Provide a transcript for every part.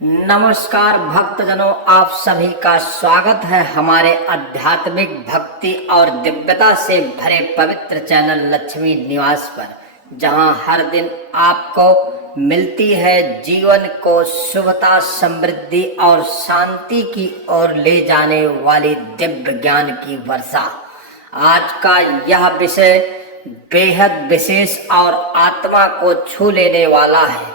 नमस्कार भक्तजनों, आप सभी का स्वागत है हमारे आध्यात्मिक भक्ति और दिव्यता से भरे पवित्र चैनल लक्ष्मी निवास पर, जहां हर दिन आपको मिलती है जीवन को शुभता, समृद्धि और शांति की ओर ले जाने वाली दिव्य ज्ञान की वर्षा। आज का यह विषय बेहद विशेष और आत्मा को छू लेने वाला है,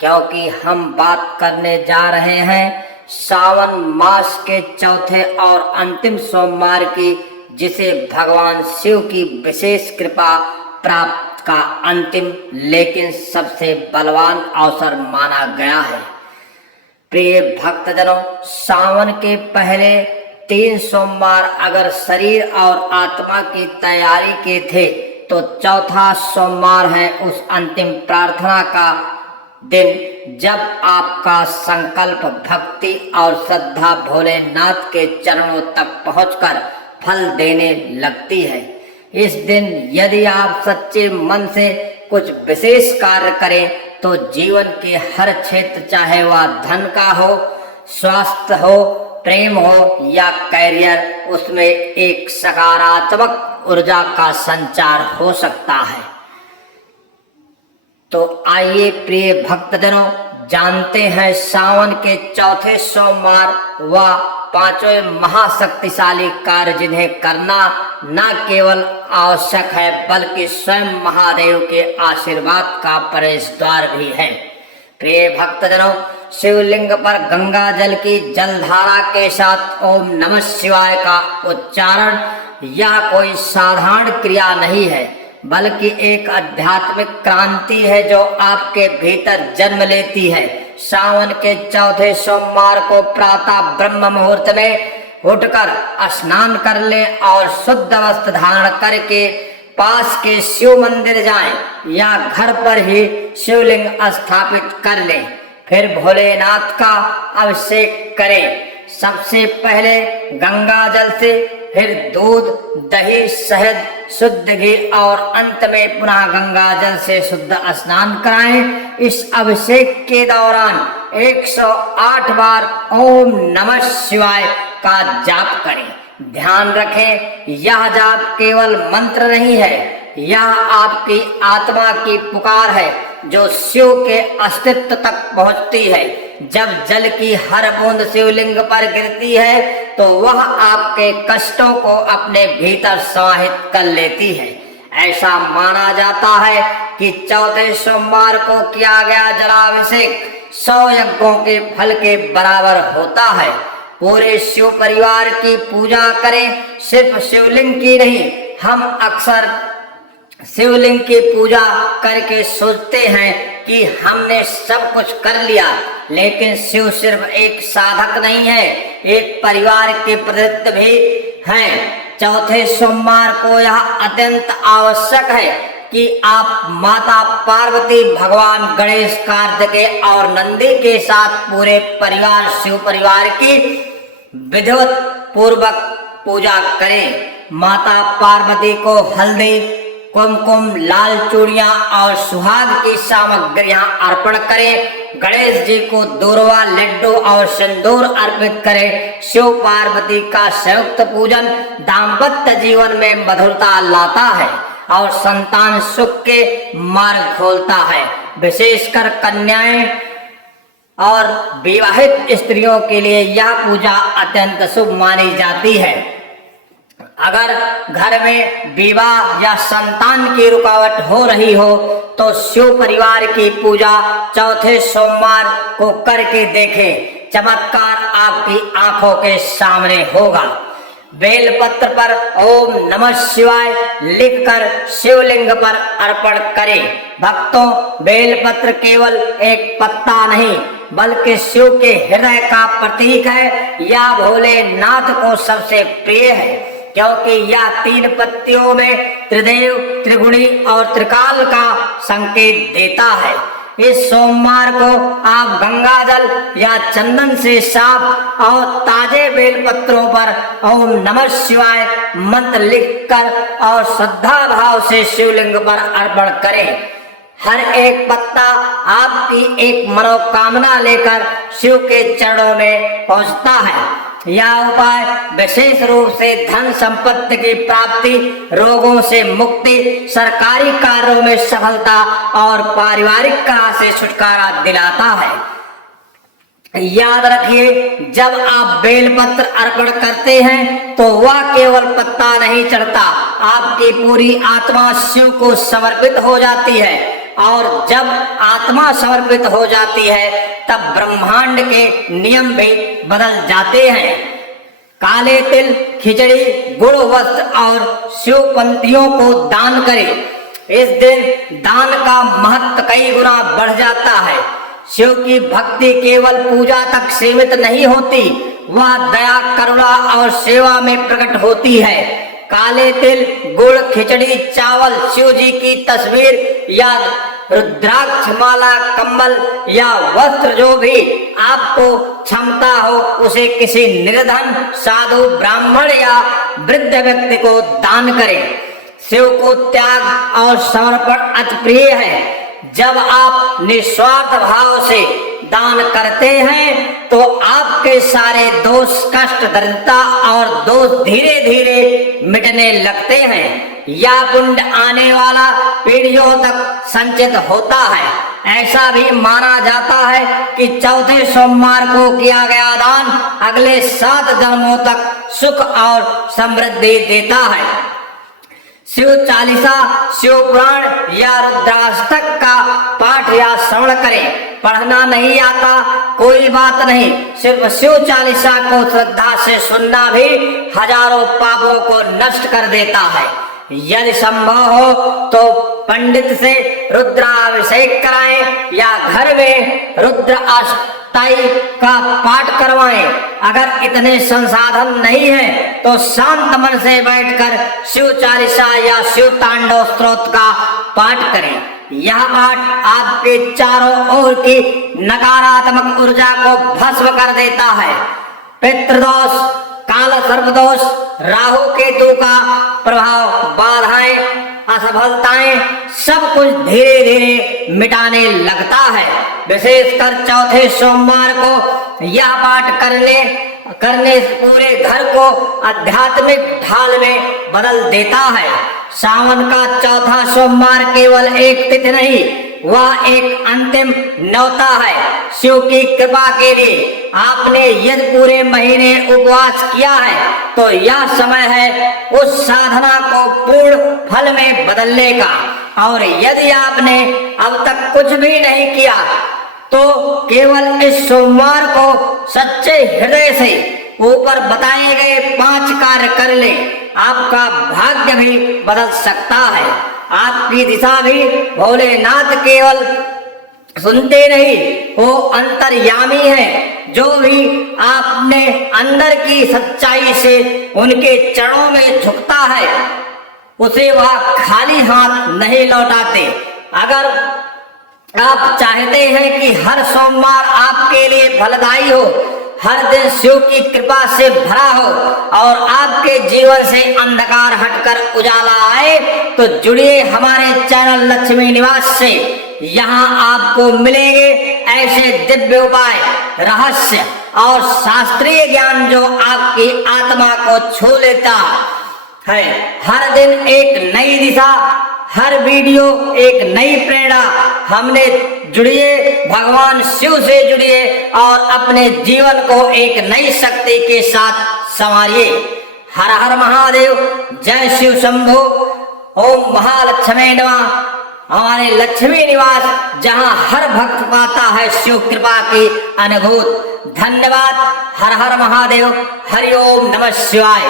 क्योंकि हम बात करने जा रहे हैं सावन मास के चौथे और अंतिम सोमवार की, जिसे भगवान शिव की विशेष कृपा प्राप्त का अंतिम लेकिन सबसे बलवान अवसर माना गया है। प्रिय भक्तजनों, सावन के पहले 3 सोमवार अगर शरीर और आत्मा की तैयारी के थे, तो चौथा सोमवार है उस अंतिम प्रार्थना का दिन, जब आपका संकल्प, भक्ति और श्रद्धा भोलेनाथ के चरणों तक पहुंचकर फल देने लगती है। इस दिन यदि आप सच्चे मन से कुछ विशेष कार्य करें, तो जीवन के हर क्षेत्र, चाहे वह धन का हो, स्वास्थ्य हो, प्रेम हो या कैरियर, उसमें एक सकारात्मक ऊर्जा का संचार हो सकता है। तो आइए प्रिय भक्तजनों, जानते हैं सावन के चौथे सोमवार व 5वें महाशक्तिशाली कार्य, जिन्हें करना न केवल आवश्यक है बल्कि स्वयं महादेव के आशीर्वाद का प्रवेश द्वार भी है। प्रिय भक्तजनों, शिवलिंग पर गंगा जल की जलधारा के साथ ओम नमः शिवाय का उच्चारण यह कोई साधारण क्रिया नहीं है, बल्कि एक आध्यात्मिक क्रांति है जो आपके भीतर जन्म लेती है। सावन के चौथे सोमवार को प्रातः ब्रह्म मुहूर्त में उठकर स्नान कर लें और शुद्ध वस्त्र धारण करके पास के शिव मंदिर जाएं या घर पर ही शिवलिंग स्थापित कर लें। फिर भोलेनाथ का अभिषेक करें। सबसे पहले गंगा जल से, फिर दूध, दही, शहद, शुद्ध घी और अंत में पुनः गंगा जल से शुद्ध स्नान कराएं। इस अभिषेक के दौरान 108 बार ओम नमः शिवाय का जाप करें। ध्यान रखें, यह जाप केवल मंत्र नहीं है, यह आपकी आत्मा की पुकार है जो शिव के अस्तित्व तक पहुंचती है। जब जल की हर बूंद शिवलिंग पर गिरती है, तो वह आपके कष्टों को अपने भीतर समाहित कर लेती है। ऐसा माना जाता है कि चौथे सोमवार को किया गया जलाभिषेक 100 यज्ञों के फल के बराबर होता है। पूरे शिव परिवार की पूजा करें, सिर्फ शिवलिंग की नहीं। हम अक्सर शिवलिंग की पूजा करके सोचते हैं कि हमने सब कुछ कर लिया, लेकिन शिव सिर्फ एक साधक नहीं है, एक परिवार के प्रतिनिधि भी हैं। चौथे सोमवार को यह अत्यंत आवश्यक है कि आप माता पार्वती, भगवान गणेश, कार्तिकेय और नंदी के साथ पूरे परिवार, शिव परिवार की विधिवत पूर्वक पूजा करें। माता पार्वती को हल्दी, कुमकुम, लाल चूड़ियां और सुहाग की सामग्रियां अर्पण करें। गणेश जी को दूर्वा, लड्डू और सिंदूर अर्पित करें। शिव पार्वती का संयुक्त पूजन दाम्पत्य जीवन में मधुरता लाता है और संतान सुख के मार्ग खोलता है। विशेषकर कन्याएं और विवाहित स्त्रियों के लिए यह पूजा अत्यंत शुभ मानी जाती है। अगर घर में विवाह या संतान की रुकावट हो रही हो, तो शिव परिवार की पूजा चौथे सोमवार को करके देखें। चमत्कार आपकी आंखों के सामने होगा। बेलपत्र पर ओम नमः शिवाय लिखकर शिवलिंग पर अर्पण करें। भक्तों, बेलपत्र केवल एक पत्ता नहीं, बल्कि शिव के हृदय का प्रतीक है। यह भोलेनाथ को सबसे प्रिय है, क्योंकि यह 3 पत्तियों में त्रिदेव, त्रिगुणी और त्रिकाल का संकेत देता है। इस सोमवार को आप गंगा जल या चंदन से साफ और ताजे बेलपत्रों पर ओम नमः शिवाय मंत्र लिखकर और श्रद्धा भाव से शिवलिंग पर अर्पण करें। हर एक पत्ता आपकी एक मनोकामना लेकर शिव के चरणों में पहुंचता है। यह उपाय विशेष रूप से धन संपत्ति की प्राप्ति, रोगों से मुक्ति, सरकारी कार्यों में सफलता और पारिवारिक कलह से छुटकारा दिलाता है। याद रखिए, जब आप बेलपत्र अर्पण करते हैं तो वह केवल पत्ता नहीं चढ़ता, आपकी पूरी आत्मा शिव को समर्पित हो जाती है। और जब आत्मा समर्पित हो जाती है तब ब्रह्मांड के नियम भी बदल जाते हैं। काले तिल, खिचड़ी, गुड़, वस्त्र और शिव पंक्तियों को दान करें। इस दिन दान का महत्व कई गुना बढ़ जाता है। शिव की भक्ति केवल पूजा तक सीमित नहीं होती, वह दया, करुणा और सेवा में प्रकट होती है। काले तिल, गुड़, खिचड़ी, चावल, शिव जी की तस्वीर या रुद्राक्ष माला, कम्बल या वस्त्र जो भी आपको क्षमता हो उसे किसी निर्धन, साधु, ब्राह्मण या वृद्ध व्यक्ति को दान करें। शिव को त्याग और समर्पण अति प्रिय है। जब आप निस्वार्थ भाव से दान करते हैं तो आपके सारे दोष, कष्ट, दरिद्रता और दोष धीरे धीरे मिटने लगते हैं। यह पुण्य आने वाला पीढ़ियों तक संचित होता है। ऐसा भी माना जाता है कि चौथे सोमवार को किया गया दान अगले 7 जन्मों तक सुख और समृद्धि देता है। शिव चालीसा, शिव पुराण या रुद्राष्टक का पाठ या श्रवण करें। पढ़ना नहीं आता कोई बात नहीं, सिर्फ शिव चालीसा को श्रद्धा से सुनना भी हजारों पापों को नष्ट कर देता है। यदि संभव हो तो पंडित से रुद्राभिषेक कराएं या घर में रुद्र अष्टई का पाठ करवाएं। अगर इतने संसाधन नहीं है तो शांत मन से बैठकर शिव चालीसा या शिव तांडव स्तोत्र का पाठ करें। यह पाठ आपके चारों ओर की नकारात्मक ऊर्जा को भस्म कर देता है। पितृदोष, काल सर्पदोष, राहु केतु का प्रभाव, बाधाएं, असफलताएं सब कुछ धीरे धीरे मिटाने लगता है। विशेषकर चौथे सोमवार को यह पाठ करने पूरे घर को आध्यात्मिक ढाल में बदल देता है। सावन का चौथा सोमवार केवल एक तिथि नहीं, वह एक अंतिम न्योता है। शिव की कृपा के लिए आपने यदि पूरे महीने उपवास किया है तो यह समय है उस साधना को पूर्ण फल में बदलने का। और यदि आपने अब तक कुछ भी नहीं किया तो केवल इस सोमवार को सच्चे हृदय से ऊपर बताए गए 5 कार्य कर ले, आपका भाग्य भी बदल सकता है। आपकी दिशा भी भोलेनाथ केवल सुनते नहीं, वो अंतर्यामी है। जो भी आपने अंदर की सच्चाई से उनके चरणों में झुकता है उसे वह खाली हाथ नहीं लौटाते। अगर आप चाहते हैं कि हर सोमवार आपके लिए फलदायी हो, हर दिन शिव की कृपा से भरा हो और आपके जीवन से अंधकार हटकर उजाला आए तो जुड़िए हमारे चैनल लक्ष्मी निवास से। यहाँ आपको मिलेंगे ऐसे दिव्य उपाय, रहस्य और शास्त्रीय ज्ञान जो आपकी आत्मा को छू लेता है। हर दिन एक नई दिशा, हर वीडियो एक नई प्रेरणा। हमने जुड़िए, भगवान शिव से जुड़िए और अपने जीवन को एक नई शक्ति के साथ संवारिए। हर हर महादेव, जय शिव शंभो, ओम महालक्ष्मी नमः। हमारे लक्ष्मी निवास, जहां हर भक्त पाता है शिव कृपा की अनुभूत। धन्यवाद। हर हर महादेव, हरि ओम नमः शिवाय।